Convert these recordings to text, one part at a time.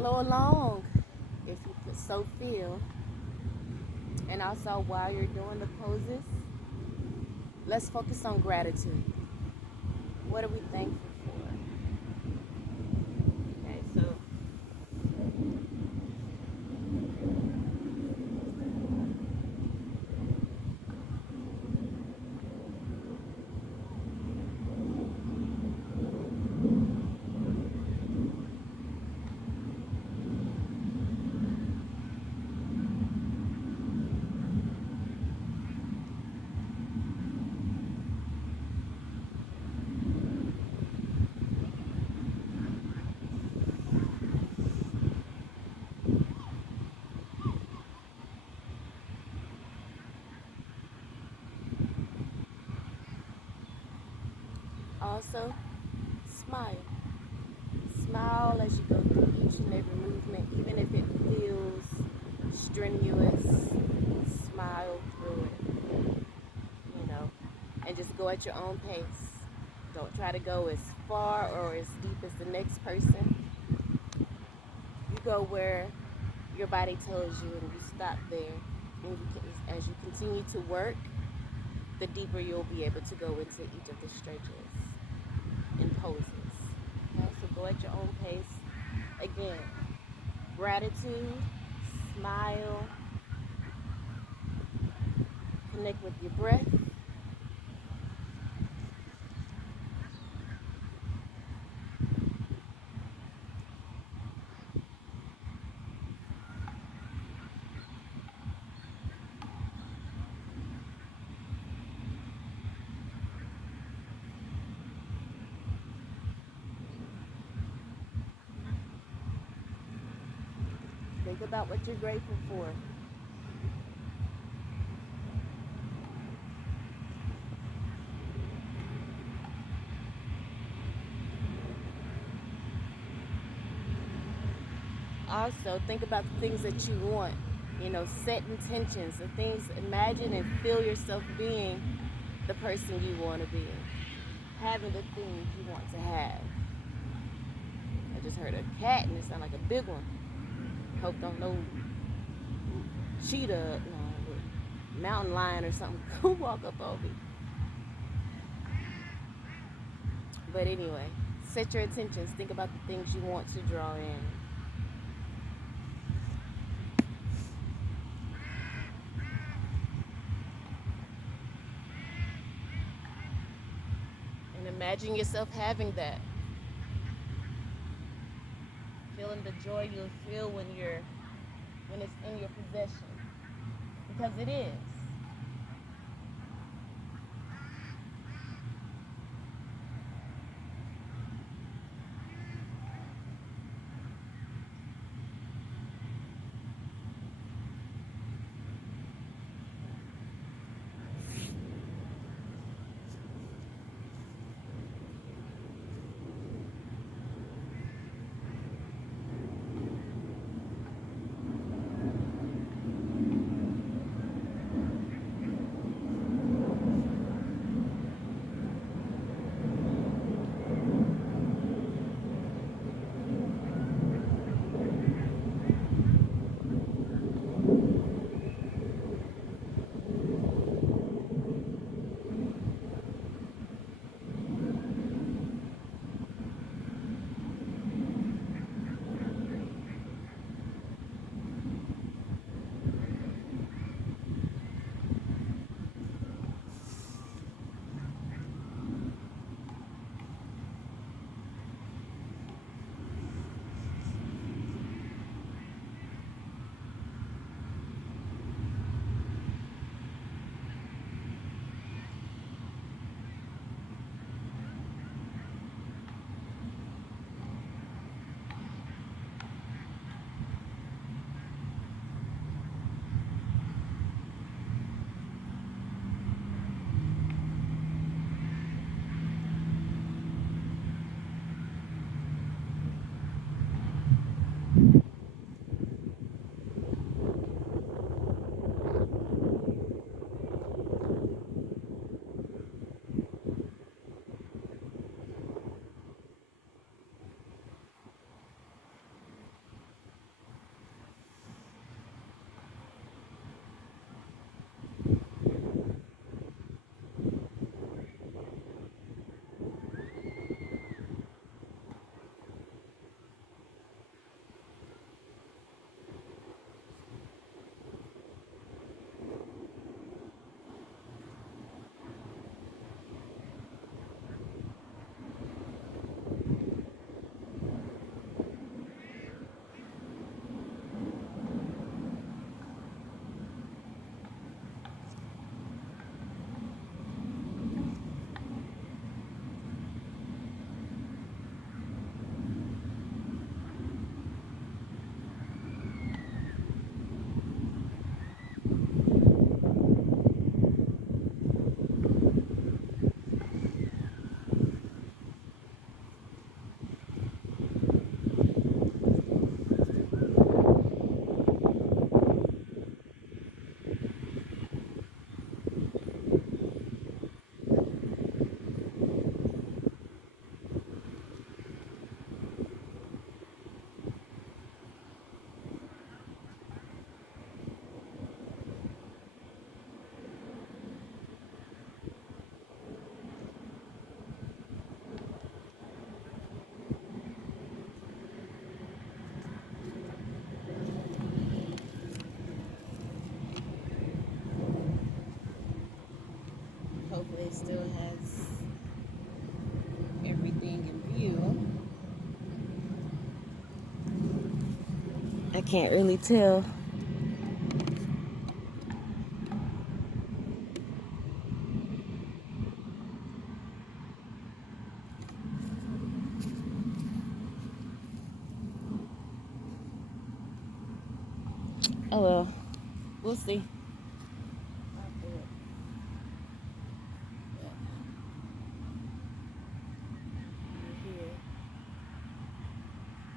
follow along if you so feel. And also, while you're doing the poses, let's focus on gratitude. What are we thankful for? Okay, so also smile. Smile as you go through each and every movement, even if it feels strenuous. Smile through it, and just go at your own pace. Don't try to go as far or as deep as the next person. You go where your body tells you, and you stop there. And as you continue to work, the deeper you'll be able to go into each of the stretches and poses. Okay, so go at your own pace. Again, gratitude, smile, connect with your breath. Think about what you're grateful for. Also, think about the things that you want. Set intentions, the things, imagine and feel yourself being the person you want to be, having the things you want to have. I just heard a cat and it sounded like a big one. Hope don't know cheetah, no, mountain lion or something could walk up on me. But anyway, set your intentions. Think about the things you want to draw in. And imagine yourself having that. Feeling the joy you'll feel when it's in your possession. Because it is. still has everything in view. I can't really tell. Oh well, we'll see.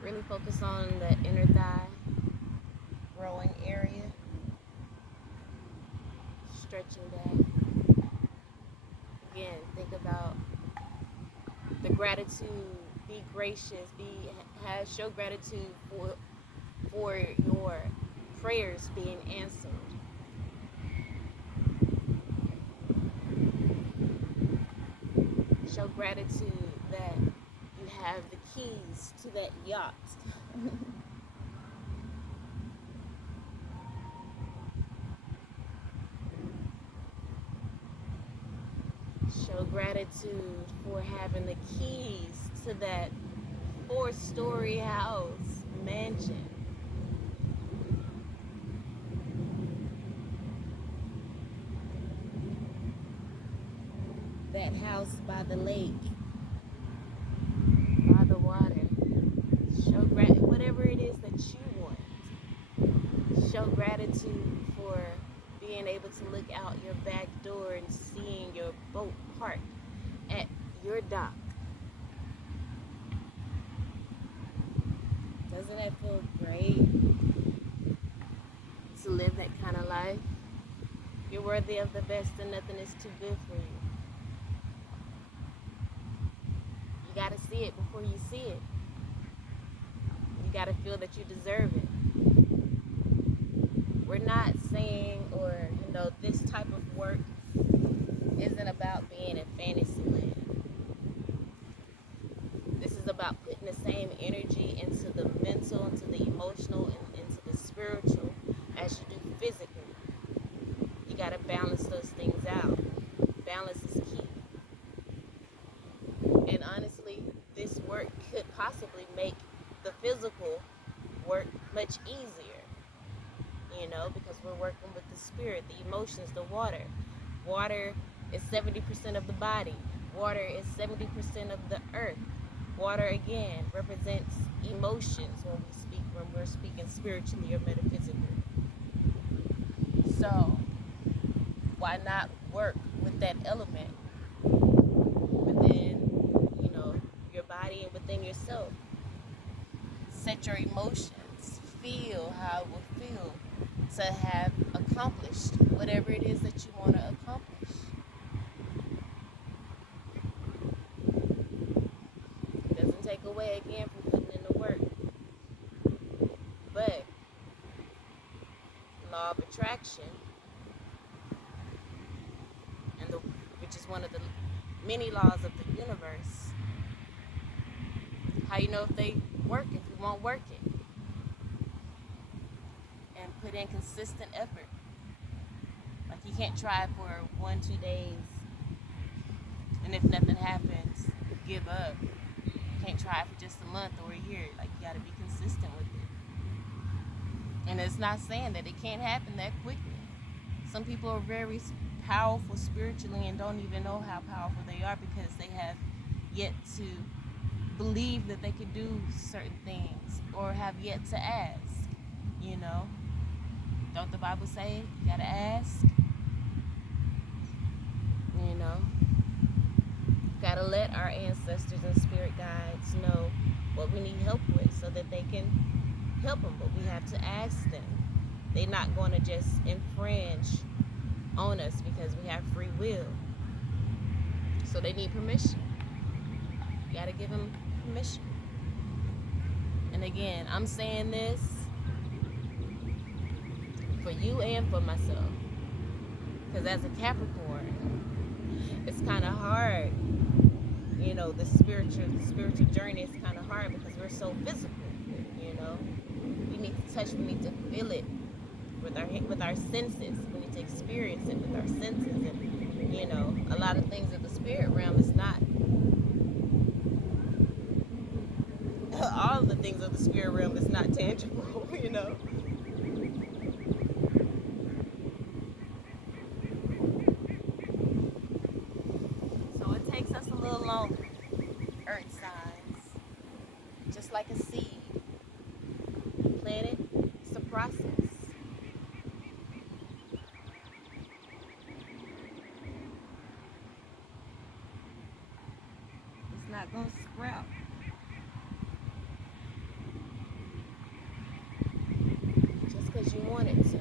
Really focus on the inner thigh growing area, stretching that. Again, think about the gratitude. Be gracious. Show gratitude for your prayers being answered. Show gratitude that you have the keys to that yacht. Show gratitude for having the keys to that 4-story house, mansion. That house by the lake, by the water. Show whatever it is that you want. Show gratitude for being able to look out your back door and seeing your boat parked at your dock. Doesn't that feel great to live that kind of life? You're worthy of the best and nothing is too good for you. You gotta see it before you see it. You gotta feel that you deserve it. We're not saying, or this type of work isn't about being in fantasy land. This is about putting the same energy into the mental, into the emotional, and into the spiritual as you do physically. You gotta balance those things out. Balance is key. And honestly, this work could possibly make the physical work much easier, because we're working with the spirit, the emotions, the water. Water is 70% of the body. Water is 70% of the earth. Water, again, represents emotions when we're speaking spiritually or metaphysically. So, why not work with that element within, your body and within yourself? Set your emotions. Feel how it will feel to have accomplished whatever it is that you want to accomplish. It doesn't take away, again, from putting in the work. But law of attraction, which is one of the many laws of the universe. How you know if they work if you won't work it? And put in consistent effort. Like, you can't try for 1-2 days, and if nothing happens, give up. You can't try for just a month or a year. Like, you gotta be consistent with it. And it's not saying that it can't happen that quickly. Some people are very powerful spiritually and don't even know how powerful they are because they have yet to believe that they could do certain things or have yet to ask. Don't the Bible say you gotta ask? Gotta let our ancestors and spirit guides know what we need help with so that they can help them, but we have to ask them. They're not going to just infringe on us because we have free will. So they need permission. You gotta give them permission. And again, I'm saying this for you and for myself, because as a Capricorn, it's kind of hard. The spiritual journey is kind of hard because we're so physical. We need to touch, we need to feel it with our senses. We need to experience it with our senses, A lot of things in the spirit realm is not all of the things of the spirit realm is not tangible. So it takes us a little longer. Earth signs, just like a seed. You plant it, it's a process. It's not going to sprout just because you want it to.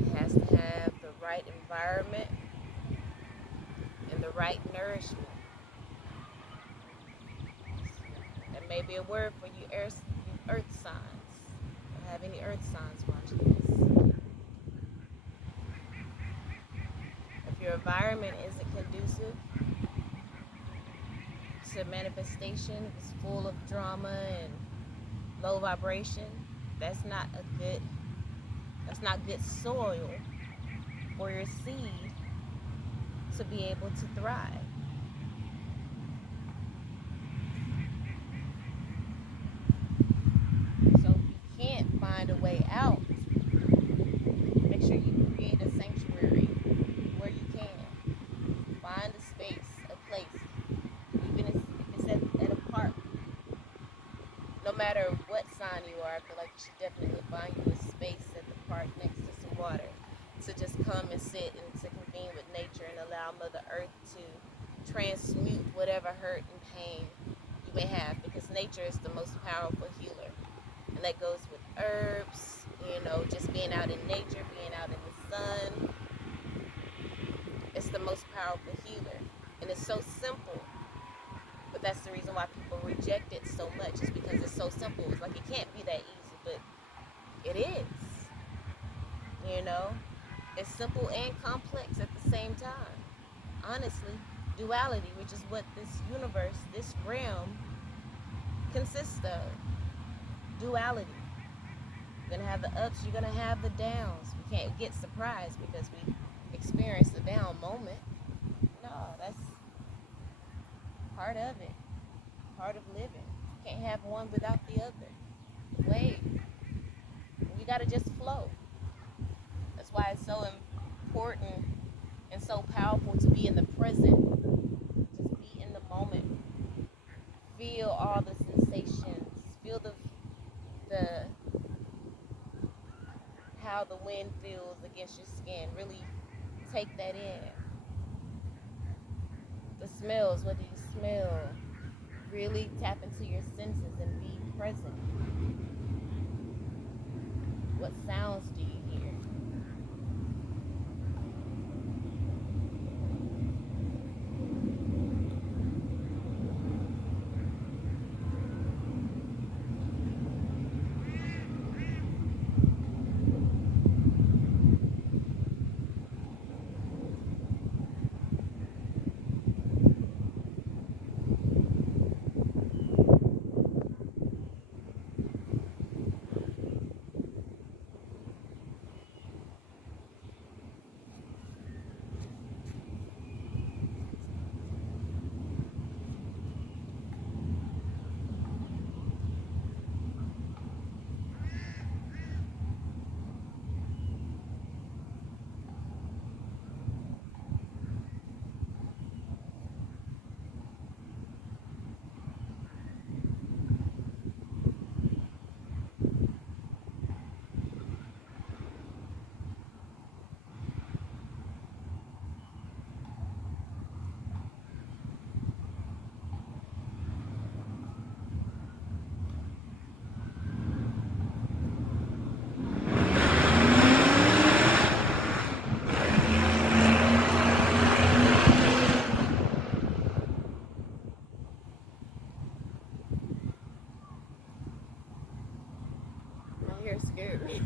It has to have the right environment and the right nourishment. That may be a word for you earth signs. Don't have any earth signs watching this. If your environment isn't conducive to manifestation, it's full of drama and low vibration, that's not good soil for your seed to be able to thrive. So if you can't find a way out, make sure you create a sanctuary where you can. Find a space, a place, even if it's at a park. No matter what sign you are, I feel like you should definitely find you a space at the park next to some water to just come and sit and to convene with nature and allow Mother Earth to transmute whatever hurt and pain you may have, because nature is the most powerful healer. And that goes with herbs, just being out in nature, being out in the sun. It's the most powerful healer. And it's so simple. But that's the reason why people reject it so much, is because it's so simple. It's like it can't be that easy, but it is. It's simple and complex at the same time. Honestly, duality, which is what this universe, this realm consists of. Duality. You're gonna have the ups, you're gonna have the downs. We can't get surprised because we experience the down moment. No, that's part of it. Part of living. You can't have one without the other. Wave. You gotta just flow. That's why it's so important and so powerful to be in the present. Just be in the moment. Feel all the sensations. Feel the how the wind feels against your skin. Really take that in. The smells, what do you smell? Really tap into your senses and be present. What sounds do you hear? My hair scared me.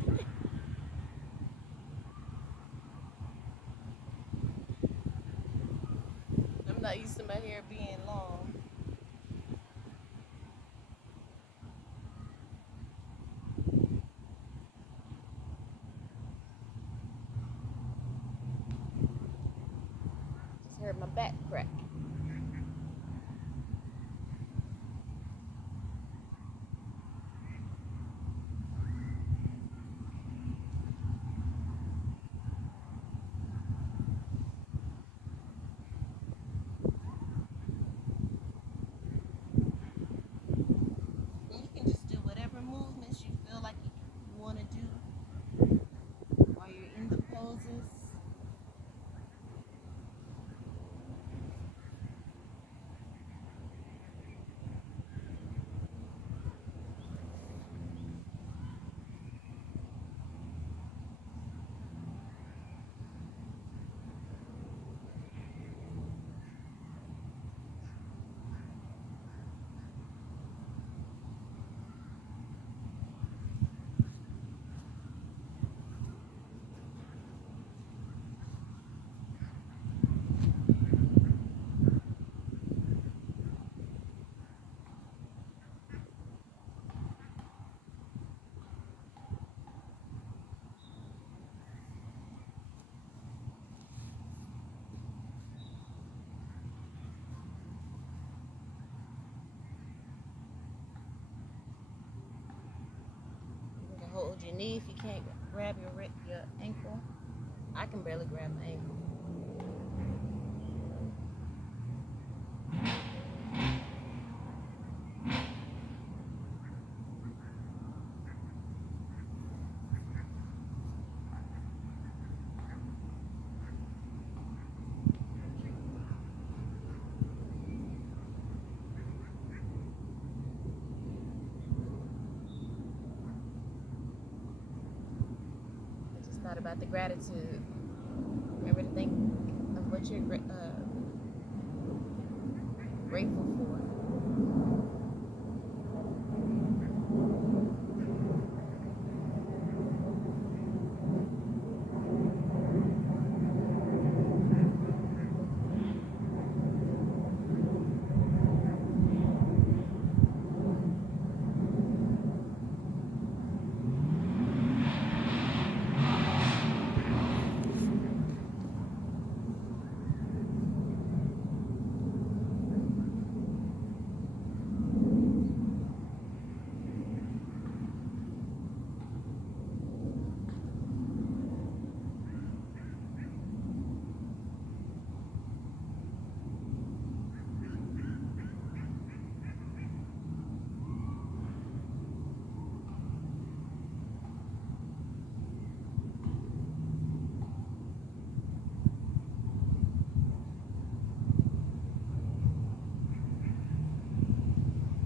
I'm not used to my hair being long. heard my back crack. And you can just do whatever movements you feel like you want to do while you're in the poses. You can hold your knee if you can't grab your ankle. I can barely grab my ankle. I just thought about the gratitude. Remember to think of what you're grateful for.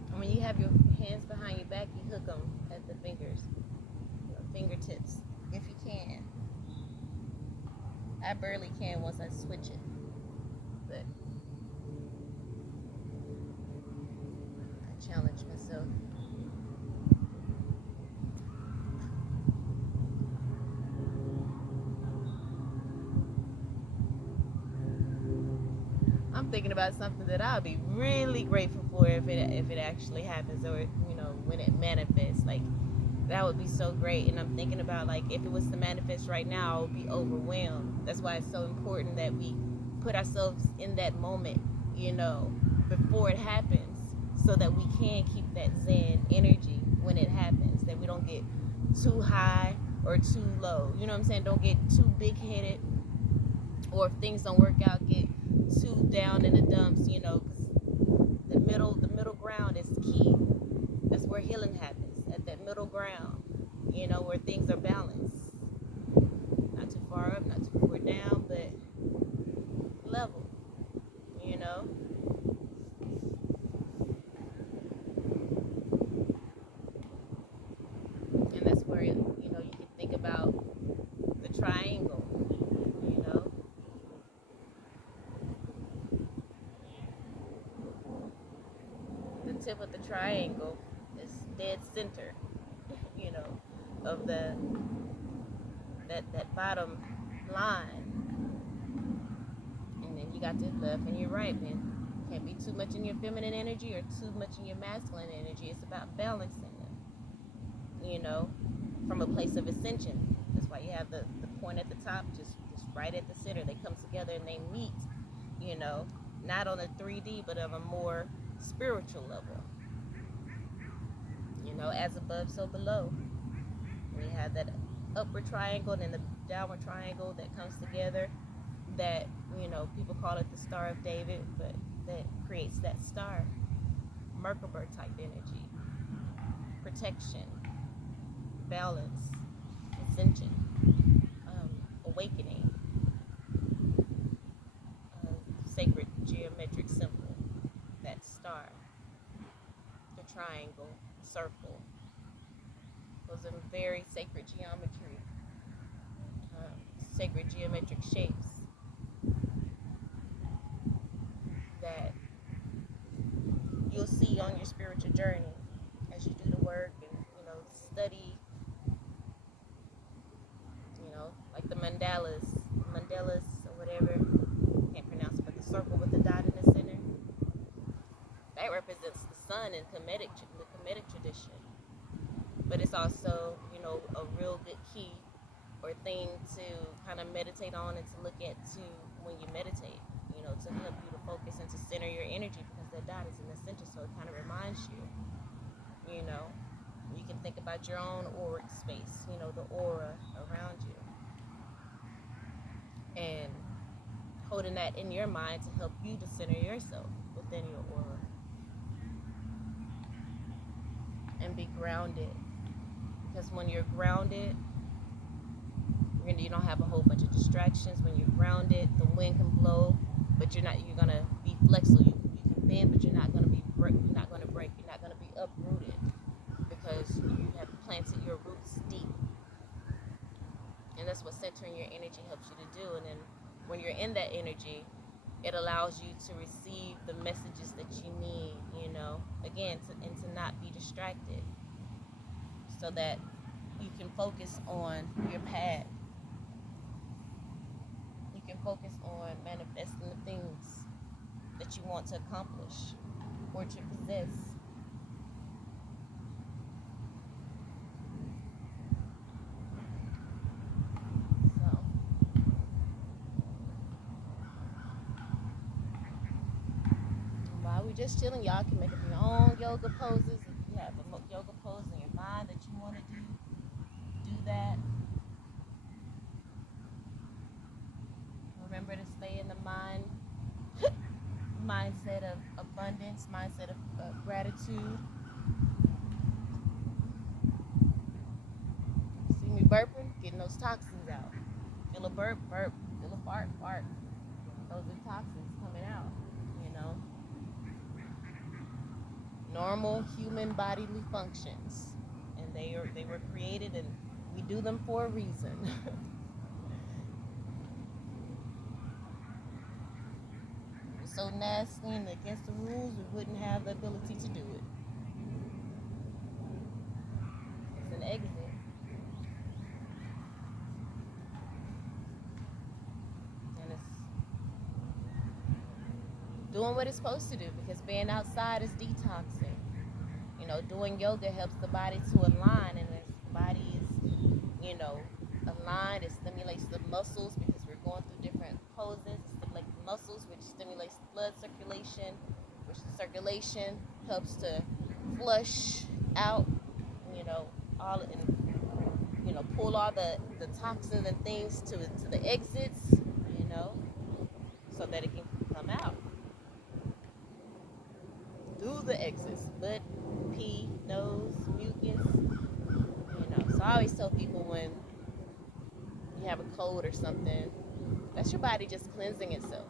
And when you have your hands behind your back, you hook them at the fingers, fingertips, if you can. I barely can once I switch it, but I challenge myself. I'm thinking about something that I'll be really grateful for if it actually happens, or when it manifests. Like, that would be so great. And I'm thinking about, like, if it was to manifest right now, I would be overwhelmed. That's why it's so important that we put ourselves in that moment, before it happens, so that we can keep that Zen energy when it happens, that we don't get too high or too low. You know what I'm saying? Don't get too big headed, or if things don't work out, get too down in the dumps, because the middle ground is key. That's where healing happens, at that middle ground, where things are balanced. Not too far up, not too far down, but level, And that's where, you can think about the triangle, you know. The tip of the triangle is dead center, you know, of that bottom line. And then you got your left and your right, man. Can't be too much in your feminine energy or too much in your masculine energy. It's about balancing them, from a place of ascension. That's why you have the point at the top, just right at the center. They come together and they meet you know, not on a 3D, but on a more spiritual level. You know, as above, so below. We have that upward triangle and then the downward triangle that comes together that, you know, people call it the Star of David, but that creates that star. Merkaba type energy, protection, balance, ascension, awakening, sacred geometric symbol, that star, the triangle, circle. Those are very sacred geometry, sacred geometric shapes that you'll see on your spiritual journey as you do the work and, you know, study, you know, like the mandalas or whatever, can't pronounce it, but the circle with the dot in the center, that represents the sun in the Kemetic tradition. But it's also, you know, a real good key or thing to kind of meditate on and to look at to when you meditate, you know, to help you to focus and to center your energy, because that dot is in the center, so it kind of reminds you, you know, you can think about your own auric space, you know, the aura around you, and holding that in your mind to help you to center yourself within your aura and be grounded. Because when you're grounded, you don't have a whole bunch of distractions. When you're grounded, the wind can blow, but you're gonna be flexible. You can bend, but you're not gonna break. You're not gonna be uprooted, because you have planted your roots deep. And that's what centering your energy helps you to do. And then when you're in that energy, it allows you to receive the messages that you need, you know, again, and to not be distracted, so that you can focus on your path. You can focus on manifesting the things that you want to accomplish or to possess. So, while we're just chilling, y'all can make up your own yoga poses. If you have a yoga pose in your mind that you want to do that. Remember to stay in the mindset of abundance, mindset of gratitude. See me burping? Getting those toxins out. Feel a burp, burp. Feel a fart, fart. Those are toxins coming out, you know. Normal human bodily functions. And they were created, and we do them for a reason. So nasty and against the rules, we wouldn't have the ability to do it. It's an exit. And it's doing what it's supposed to do, because being outside is detoxing. You know, doing yoga helps the body to align, and as the body is, you know, aligned, it stimulates the muscles, because we're going through different poses. It stimulates the muscles, which stimulates the blood circulation, which the circulation helps to flush out, you know, all and, you know, pull all the toxins and things to the exits, you know, so that it can come out through the exits, butt, pee, nose, mucus, you know. So I always tell people, when you have a cold or something, that's your body just cleansing itself,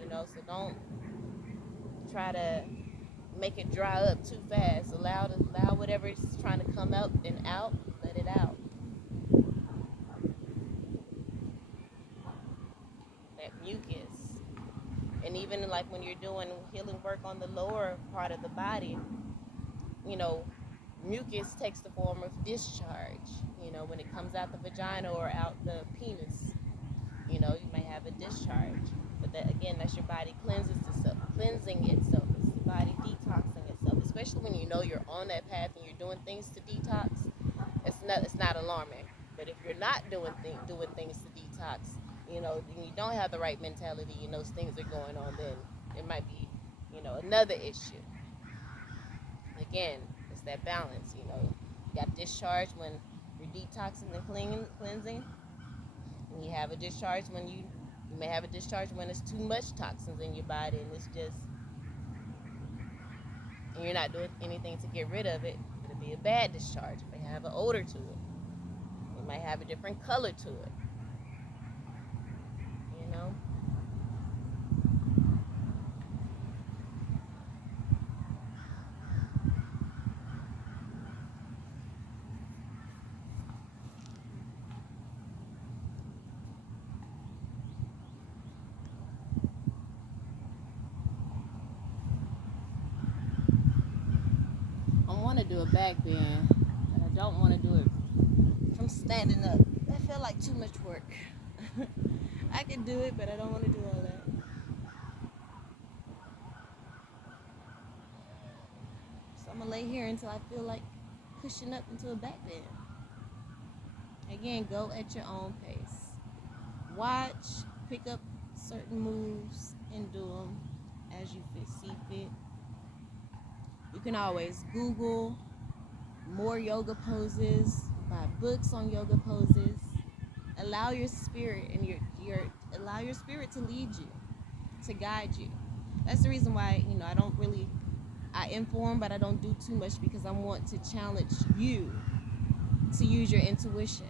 you know. So don't try to make it dry up too fast. Allow whatever is trying to come up and out, let it out. That mucus. And even like when you're doing healing work on the lower part of the body, you know, mucus takes the form of discharge. You know, when it comes out the vagina or out the penis, you know, you may have a discharge. But that, again, that's your body cleansing itself. It's the body detoxing itself. Especially when you know you're on that path and you're doing things to detox, it's not alarming. But if you're not doing things to detox, when you don't have the right mentality and those things are going on, then it might be, another issue. Again, it's that balance, You got discharge when you're detoxing and cleansing. And you have a discharge when you may have a discharge when it's too much toxins in your body and it's just, and you're not doing anything to get rid of it. It'll be a bad discharge. It may have an odor to it. It might have a different color to it. You know? I want to do a back bend, but I don't want to do it from standing up. That felt like too much work. I can do it, but I don't want to do all that. So I'm going to lay here until I feel like pushing up into a back bend. Again, go at your own pace. Watch, pick up certain moves, and do them as you see fit. You can always Google more yoga poses, buy books on yoga poses. Allow your spirit and allow your spirit to lead you, to guide you. That's the reason why, I inform, but I don't do too much, because I want to challenge you to use your intuition,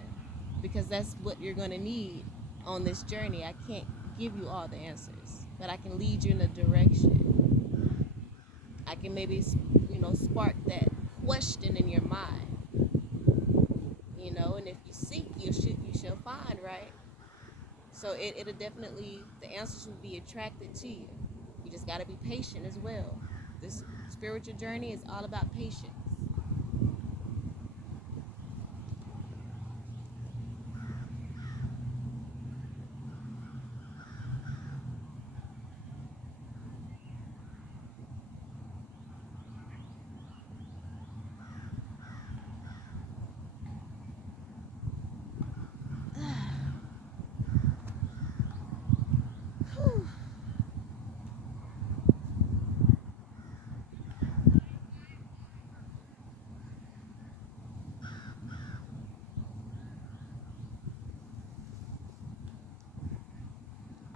because that's what you're going to need on this journey. I can't give you all the answers, but I can lead you in a direction. I can maybe, spark that question in your mind. And if you seek, you shall find, right? So it'll definitely, the answers will be attracted to you. You just got to be patient as well. This spiritual journey is all about patience.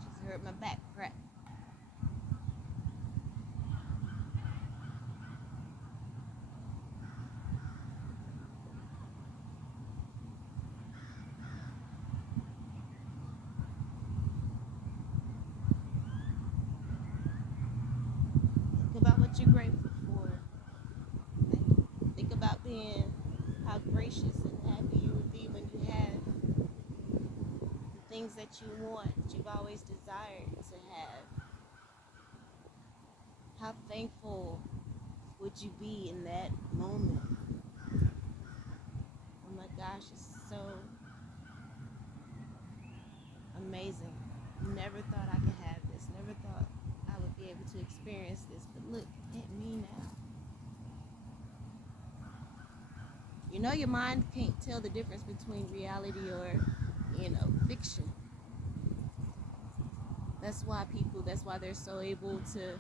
Just heard my back crack. Think about what you're grateful for. Think about how gracious and happy you would be when you have the things that you want, that you've always desired to have. How thankful would you be in that moment? Oh my gosh, it's so amazing. Never thought I could have this. Never thought I would be able to experience this. But look at me now. Your mind can't tell the difference between reality or, fiction. That's why they're so able to,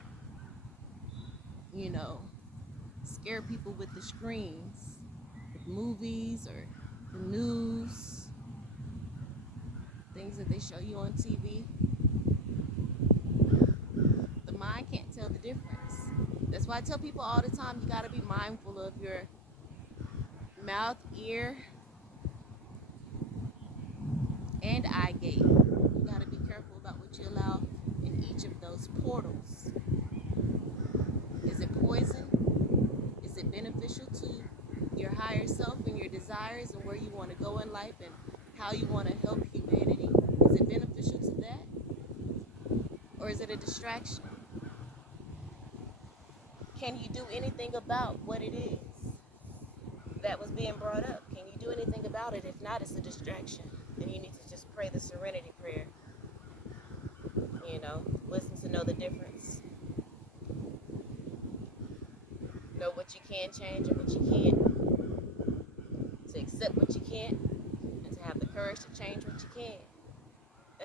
scare people with the screens, with movies or the news, things that they show you on TV. The mind can't tell the difference. That's why I tell people all the time, you got to be mindful of your mouth, ear, and eye gate. You got to be careful about what you allow in each of those portals. Is it poison? Is it beneficial to your higher self and your desires and where you want to go in life and how you want to help humanity? Is it beneficial to that? Or is it a distraction? Can you do anything about what it is that was being brought up? Can you do anything about it? If not, it's a distraction. Then you need to just pray the serenity prayer. Wisdom to know the difference. Know what you can change and what you can't. To accept what you can't and to have the courage to change what you can.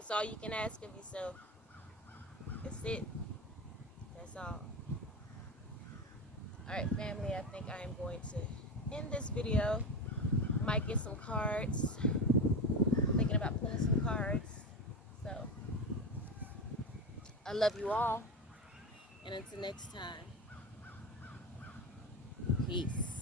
That's all you can ask of yourself. That's it. That's all. Alright, family, I think I am going to end this video. Might get some cards. Thinking about pulling some cards. So, I love you all. And until next time, peace.